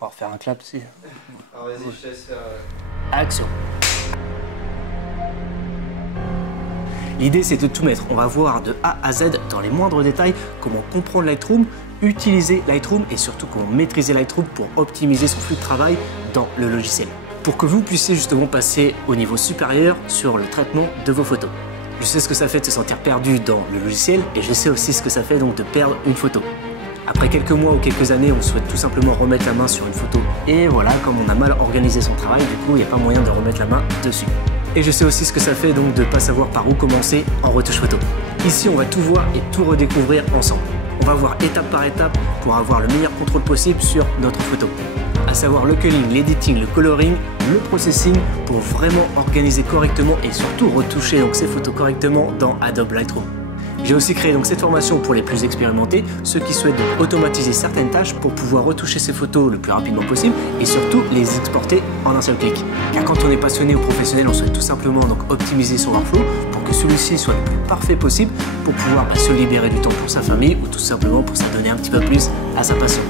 On va refaire un clap aussi. Alors vas-y, je te laisse faire... Action. L'idée c'est de tout mettre. On va voir de A à Z dans les moindres détails comment comprendre Lightroom, utiliser Lightroom et surtout comment maîtriser Lightroom pour optimiser son flux de travail dans le logiciel. Pour que vous puissiez justement passer au niveau supérieur sur le traitement de vos photos. Je sais ce que ça fait de se sentir perdu dans le logiciel et je sais aussi ce que ça fait donc de perdre une photo. Après quelques mois ou quelques années, on souhaite tout simplement remettre la main sur une photo et voilà, comme on a mal organisé son travail, du coup il n'y a pas moyen de remettre la main dessus. Et je sais aussi ce que ça fait donc de ne pas savoir par où commencer en retouche photo. Ici on va tout voir et tout redécouvrir ensemble. On va voir étape par étape pour avoir le meilleur contrôle possible sur notre photo. À savoir le culling, l'editing, le coloring, le processing pour vraiment organiser correctement et surtout retoucher donc ces photos correctement dans Adobe Lightroom. J'ai aussi créé donc cette formation pour les plus expérimentés, ceux qui souhaitent donc automatiser certaines tâches pour pouvoir retoucher ces photos le plus rapidement possible et surtout les exporter en un seul clic. Car quand on est passionné ou professionnel, on souhaite tout simplement donc optimiser son workflow pour que celui-ci soit le plus parfait possible pour pouvoir se libérer du temps pour sa famille ou tout simplement pour s'adonner un petit peu plus à sa passion.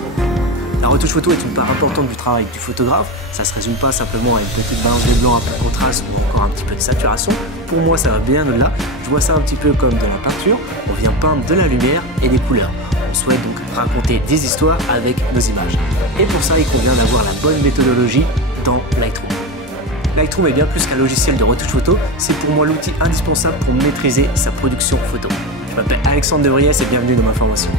La retouche photo est une part importante du travail du photographe. Ça ne se résume pas simplement à une petite balance de blanc, un peu de contraste ou encore un petit peu de saturation. Pour moi, ça va bien au-delà. Je vois ça un petit peu comme de la peinture. On vient peindre de la lumière et des couleurs. On souhaite donc raconter des histoires avec nos images. Et pour ça, il convient d'avoir la bonne méthodologie dans Lightroom. Lightroom est bien plus qu'un logiciel de retouche photo. C'est pour moi l'outil indispensable pour maîtriser sa production photo. Je m'appelle Alexandre Devriès et bienvenue dans ma formation.